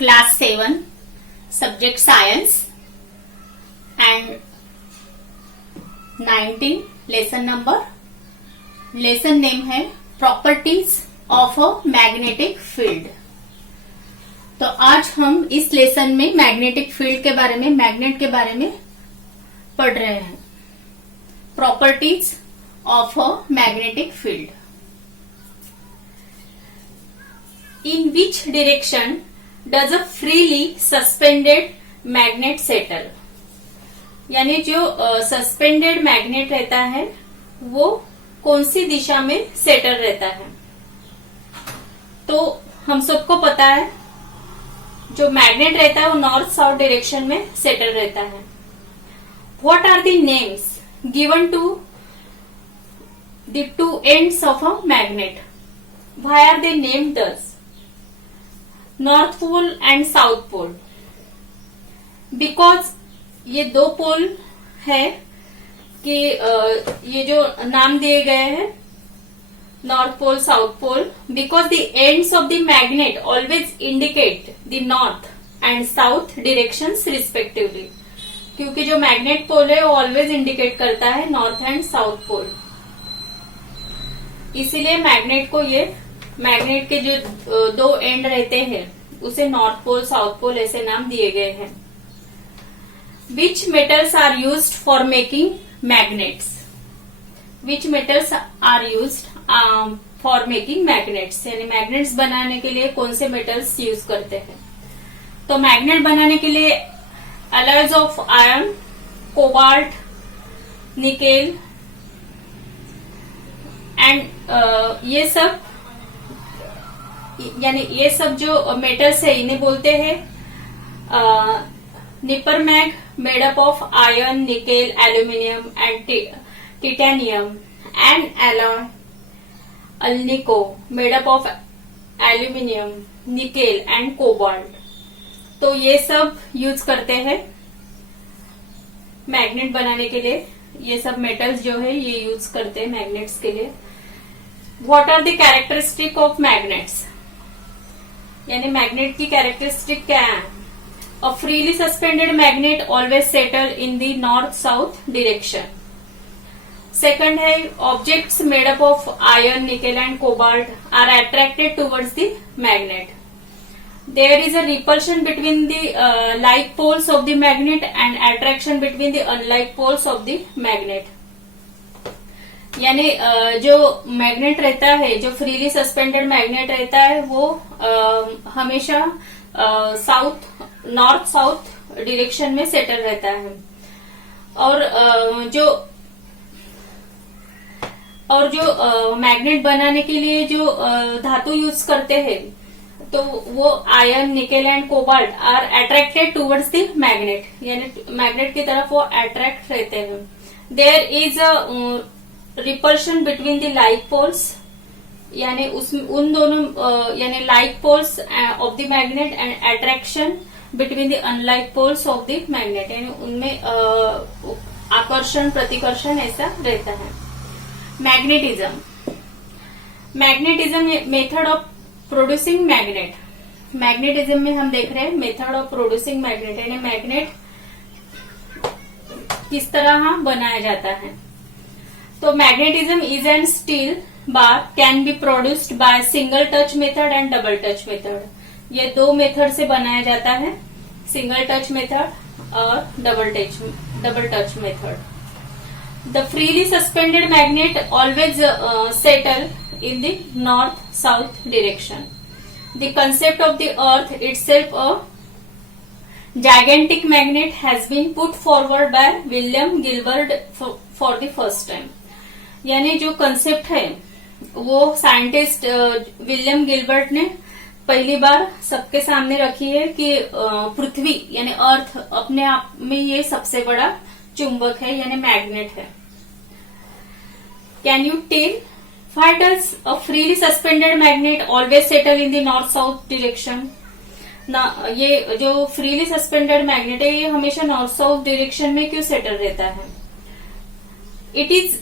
class 7 subject science and 19 lesson name है properties of a magnetic field। तो आज हम इस लेसन में मैग्नेटिक फील्ड के बारे में, मैग्नेट के बारे में पढ़ रहे हैं। Properties of a magnetic field. In which direction does a freely suspended magnet settle, यानी जो सस्पेंडेड मैग्नेट रहता है वो कौन सी दिशा में सेटल रहता है। तो हम सबको पता है जो मैग्नेट रहता है वो नॉर्थ साउथ डायरेक्शन में सेटल रहता है। What are the names given to the two ends of a magnet? Why are they named as north pole and south pole? Because ये दो पोल है कि ये जो नाम दिए गए हैं north pole south pole, because the ends of the magnet always indicate the north and south directions respectively. क्योंकि जो मैग्नेट पोल है वो ऑलवेज इंडिकेट करता है नॉर्थ एंड साउथ पोल, इसीलिए मैग्नेट को ये मैग्नेट के जो दो एंड रहते हैं उसे नॉर्थ पोल साउथ पोल ऐसे नाम दिए गए हैं। Which metals are used for making magnets? Which metals are used for making magnets, यानी मैग्नेट्स बनाने के लिए कौन से मेटल्स यूज करते हैं? तो मैग्नेट बनाने के लिए alloys of iron, cobalt, nickel and ये सब, यानी ये सब जो मेटल्स है इन्हें बोलते हैं nipermag, made up of iron, nickel, aluminium and titanium, and alloy alnico, made up of aluminium, nickel and cobalt. तो ये सब यूज करते हैं मैग्नेट बनाने के लिए। ये सब मेटल्स जो है ये यूज करते हैं मैग्नेट्स के लिए। What are the characteristic of magnets, यानी मैग्नेट की कैरेक्टरिस्टिक क्या है? A freely suspended magnet always settle in the north south direction. Second है objects made up of iron, nickel and cobalt are attracted towards the magnet. There is a repulsion between the like poles of the magnet and attraction between the unlike poles of the magnet. यानी जो magnet रहता है, जो freely suspended magnet रहता है वो हमेशा north south direction में सेटल रहता है। और जो मैग्नेट बनाने के लिए जो धातु यूज करते हैं तो वो iron, nickel and cobalt are attracted towards the magnet, यानी मैग्नेट की तरफ वो अट्रैक्ट रहते हैं। There is a repulsion between the like poles, यानी उन दोनों यानी like poles of the magnet and attraction between the unlike poles of the magnet, यानी उनमें आकर्षण प्रतिकर्षण ऐसा रहता है। Magnetism method of producing magnet. Magnetism में हम देख रहे हैं मेथड ऑफ प्रोड्यूसिंग मैग्नेट, यानी मैग्नेट किस तरह बनाया जाता है। तो magnetism is an steel bar can be produced by single touch method and double touch method. ये दो मेथड से बनाया जाता है, सिंगल टच मेथड और double touch method. The freely suspended magnet always settle in the north-south direction. The concept of the earth itself, a gigantic magnet, has been put forward by William Gilbert for the first time. यानी जो concept है वो scientist William Gilbert ने पहली बार सबके सामने रखी है कि पृथ्वी यानी अर्थ अपने आप में ये सबसे बड़ा चुंबक है, यानी मैग्नेट है। Can you tell why does a freely suspended magnet always settle in the north south direction? ये जो फ्रीली सस्पेंडेड मैग्नेट है ये हमेशा नॉर्थ साउथ डायरेक्शन में क्यों सेटल रहता है? It is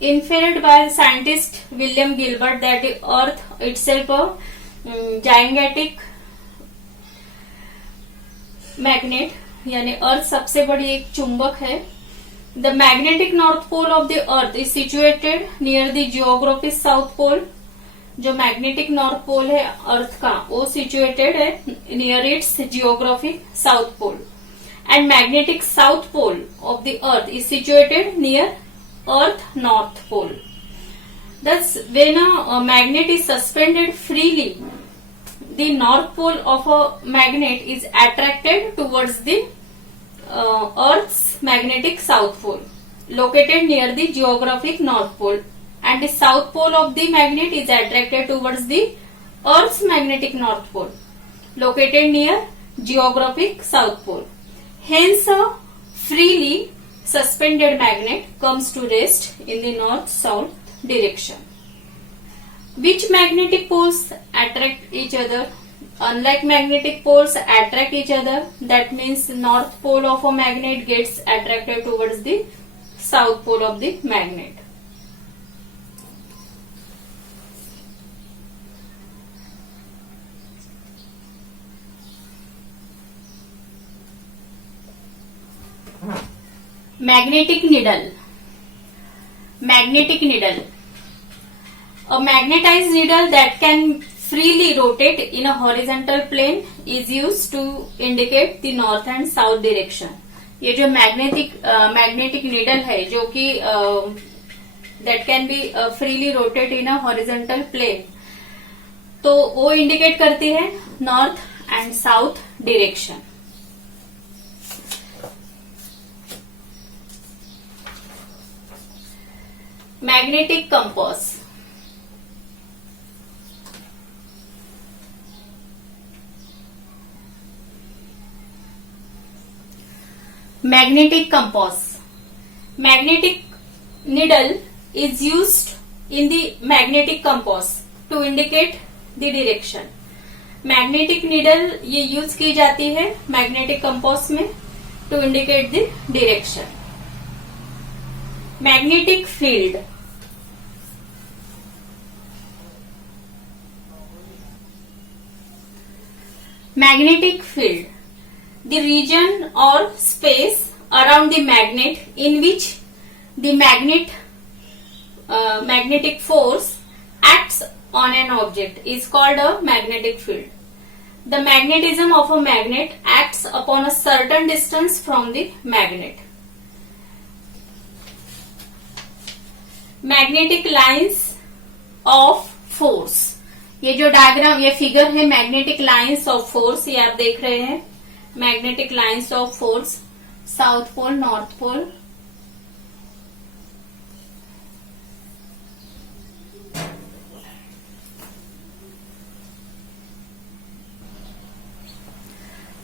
inferred by the scientist William Gilbert that the Earth itself a gigantic magnet यानी अर्थ सबसे बड़ी एक चुंबक है। The magnetic north pole of the earth is situated near the geographic south pole. जो magnetic north पोल है अर्थ का वो सिचुएटेड है near its geographic south pole, and magnetic south pole of the earth is situated near earth north pole. Thus, when a magnet is suspended freely, the north pole of a magnet is attracted towards the Earth's magnetic south pole, located near the geographic north pole, and the south pole of the magnet is attracted towards the Earth's magnetic north pole, located near geographic south pole. Hence, a freely suspended magnet comes to rest in the north-south direction. Which magnetic poles attract each other? Unlike magnetic poles attract each other, that means north pole of a magnet gets attracted towards the south pole of the magnet. Magnetic needle. Magnetic needle. A magnetized needle that can freely rotate in a horizontal plane is used to indicate the north and south direction. ये जो magnetic needle है जो कि that can be freely rotate in a horizontal plane, तो वो indicate करती है north and south direction. Magnetic compass. Magnetic compass. Magnetic needle is used in the magnetic compass to indicate the direction. Magnetic needle ये use की जाती है magnetic compass में to indicate the direction. Magnetic field. Magnetic field. The region or space around the magnet in which the magnetic force acts on an object is called a magnetic field. The magnetism of a magnet acts upon a certain distance from the magnet. Magnetic lines of force. ये जो diagram ये figure है magnetic lines of force, ये आप देख रहे हैं magnetic lines of force, south pole north pole.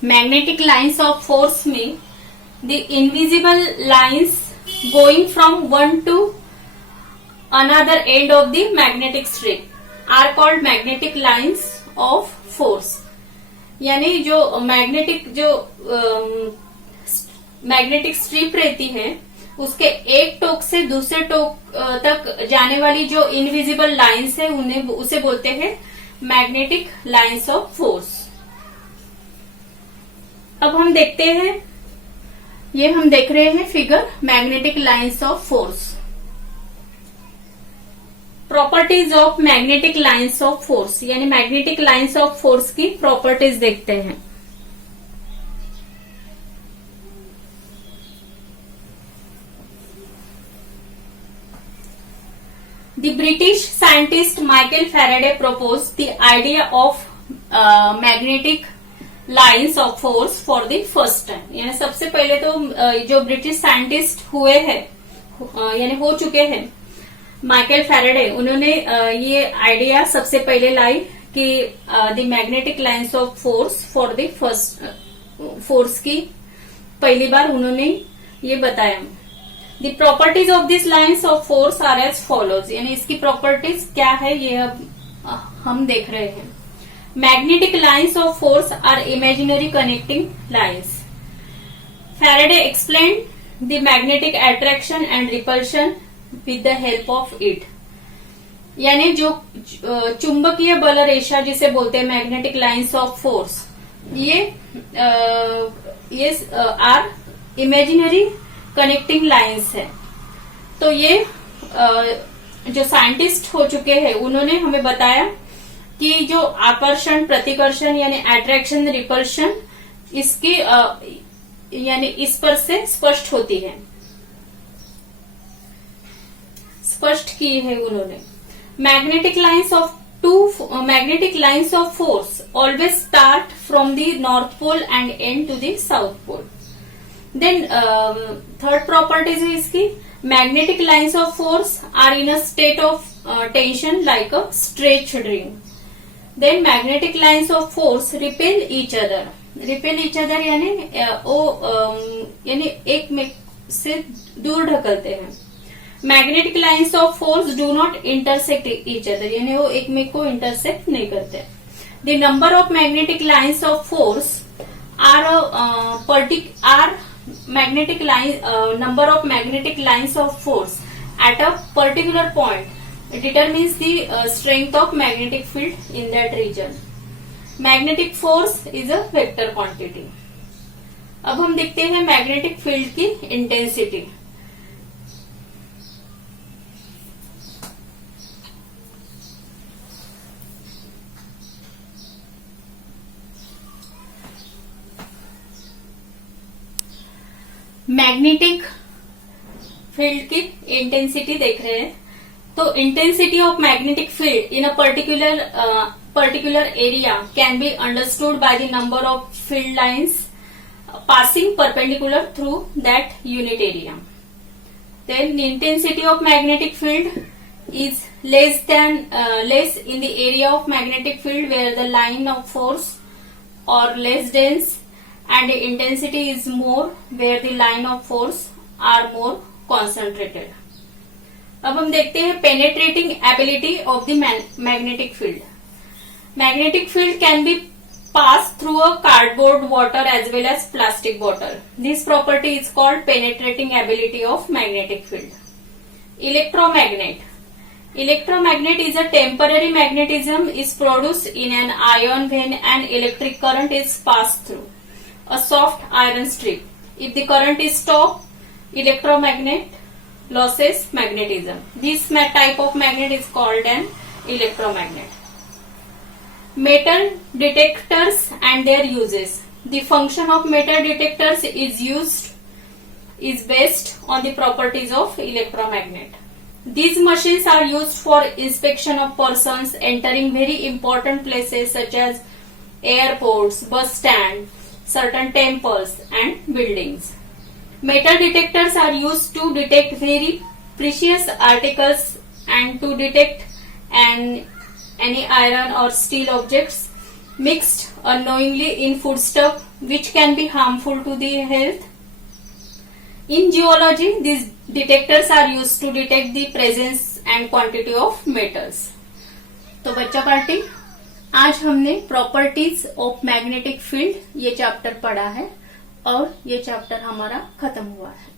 Magnetic lines of force में the invisible lines going from one to another end of the magnetic strip are called magnetic lines of force. यानी जो magnetic strip रहती है उसके एक टोक से दूसरे टोक तक जाने वाली जो इनविजिबल लाइंस है उसे बोलते हैं मैग्नेटिक लाइंस ऑफ फोर्स। अब हम देखते हैं, ये हम देख रहे हैं figure magnetic lines of force. Properties of magnetic lines of force यानी मैग्नेटिक लाइंस ऑफ फोर्स की प्रॉपर्टीज देखते हैं। The British scientist Michael Faraday proposed the idea of magnetic lines of force for the first time। यानी सबसे पहले तो जो British scientist हुए हैं यानी हो चुके हैं माइकल फैराडे, उन्होंने ये आइडिया सबसे पहले लाई कि the magnetic lines of force for the first force की पहली बार उन्होंने ये बताया। The properties of this lines of force are as follows, यानी इसकी प्रॉपर्टीज क्या है ये अब हम देख रहे हैं। Magnetic lines of force are imaginary connecting lines. Faraday explain the magnetic attraction and repulsion with the help of it. यानी जो चुंबकीय बल रेखा जिसे बोलते हैं मैग्नेटिक लाइंस ऑफ फोर्स, ये ये आर इमेजिनरी कनेक्टिंग लाइंस है। तो ये जो साइंटिस्ट हो चुके हैं उन्होंने हमें बताया कि जो आकर्षण प्रतिकर्षण यानी अट्रैक्शन रिपल्शन इसकी यानी इस पर से स्पष्ट होती है, स्पष्ट की है उन्होंने। Magnetic lines of force always start from the north pole and and to the south pole. Then third properties है इसकी, magnetic lines of force are in a state of tension like a stretched ring. Then magnetic lines of force repel each other. Repel each other यानी एक में से दूर ढकलते हैं। Magnetic lines of force do not intersect each other, यानी वो एक में को इंटरसेक्ट नहीं करते। The number of magnetic lines of force number of magnetic lines of force at a particular point determines the strength of magnetic field in that region. Magnetic force is a vector quantity. अब हम देखते हैं magnetic field की intensity. Magnetic field की intensity देख रहे हैं। तो intensity of magnetic field in a particular area can be understood by the number of field lines passing perpendicular through that unit area. Then intensity of magnetic field is less in the area of magnetic field where the line of force or less dense, and the intensity is more where the line of force are more concentrated. अब हम देखते हैं penetrating ability of the magnetic field. Magnetic field can be passed through a cardboard, water as well as plastic bottle. This property is called penetrating ability of magnetic field. Electromagnet is a temporary magnetism is produced in an ion when an electric current is passed through a soft iron strip. If the current is stopped, electromagnet loses magnetism. This type of magnet is called an electromagnet. Metal detectors and their uses. The function of metal detectors is based on the properties of electromagnet. These machines are used for inspection of persons entering very important places such as airports, bus stands, certain temples and buildings. Metal detectors are used to detect very precious articles and to detect any iron or steel objects mixed unknowingly in foodstuff which can be harmful to the health. In geology, these detectors are used to detect the presence and quantity of metals. तो बच्चा party, आज हमने properties of magnetic field ये chapter पढ़ा है और ये chapter हमारा खत्म हुआ है।